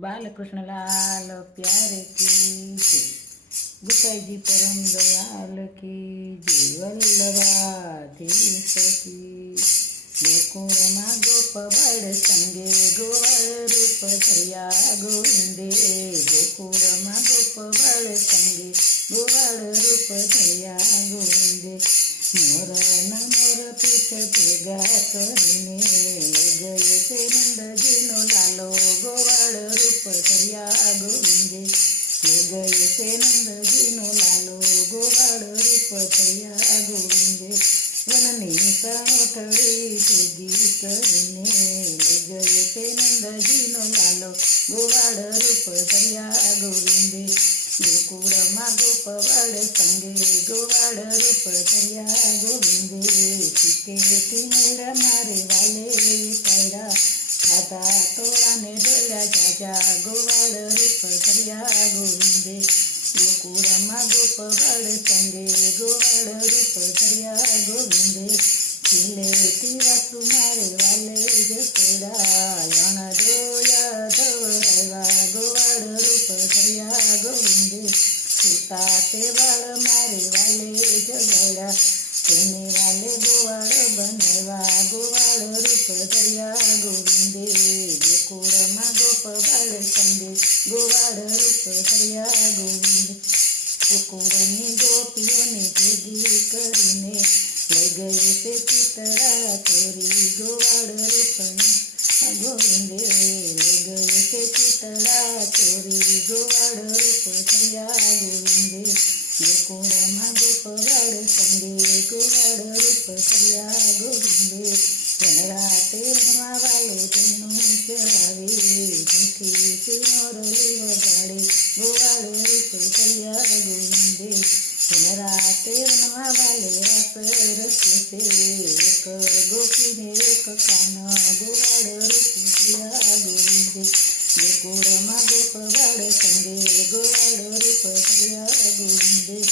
बालकृष्ण लाल प्यारे की जय। गुसाई जी परम दयाल की जय। वल्लभाधीश की। गोकुळमा गोप बाळ संगे गोवाळ रूप धर्या गोविंदे। गोकुळमा गोप बाळ संगे गोवाळ रूप धर्या गोविंदे। मोर पीठ भेगा करीने गये से नंदजीनो लालो गोवाळ रूप धर्या गोविंदे। गये से नंदजीनो लालो गोवाळ रूप धर्या गोविंदे। वननी सणोठड़ी भेगी करीने गये से नंदजीनो लालो गोवाळ रूप धर्या गोविंदे। गोकुळमा गोप बाळ संगे गोवाळ रूप धर्या गोविंदे। टिकेती मेळा मारे वाले उतायरा खाता तोडाने डोळ्या जाजा गोवाळ रूप धर्या गोविंदे। गोकुळमा गोप बाळ संगे गोवाळ रूप धर्या गोविंदे। खिलेती वासू मारे वाले जसोडा यण डोया धवरायवा गोवाळ रूप धर्या गोविंदे। सीता ते बाळ मारे वाले जगड़ा तेने वाले गोवाळ बनावा गोवाळ रूप धर्या गोविंदे। गोकुळमा गोप बाळ संगे गोवाळ रूप धर्या गोविंदे। गोकुळनी गोपीओने भेगी करीने लई गये ते चितळा चोरी गोवाळ रूप गोविंदे। लई गये ते चितळा चोरी गोवाळ रूप धर्या गोविंदे। गोकुळमा गोप बाळ संगे गोवाळ रूप धर्या गोविंदे। वनराते वनवा वालो तेनु चरावे झुकी सिनोरली वगाडे गोवाळ रूप धर्या गोविंदे। वनराते वनवा वाले रास रचते एक गोपीने एक कान गोवाळ रूप धर्या गोविंदे। गोकुळमा गोप बाळ संगे गोवाळ रूप धर्या गोविंदे।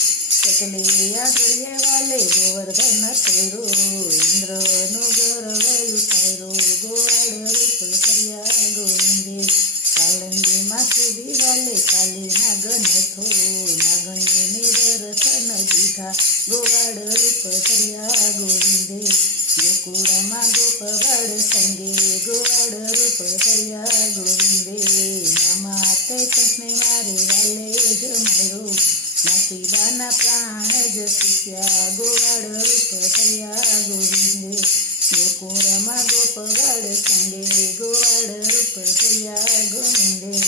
सकले या घड़िये वाले गोवर्धन तोरो इंद्र नो गर्व उतारो गोवाळ रूप धर्या गोविंदे। कालंदी मासुदी वाले काली नागन थो नागणीने दर्शन दीधा गोवाळ रूप धर्या गोविंदे। गोकुळमा गोप बाळ संगे गोवाळ रूप धर्या गोविंदे। मामाते कृष्णे मारे वाले जमायो नासीबाना प्राण जसिया गोवाळ रूप धर्या गोविंदे। गोकुळमा गोप बाळ संगे गोवाळ रूप धर्या गोविंदे।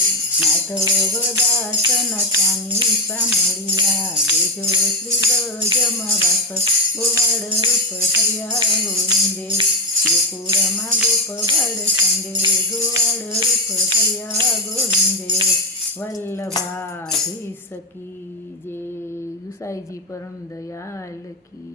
माधव दासन स्वामी सामळिया देजो श्री ब्रजमवास गोवाळ रूप धर्या गोविंदे। गोकुळमा गोप बाळ संगे गोवाळ रूप धर्या गोविंदे। वल्लभाधीश की जय। गुसाई जी परम दयाल की।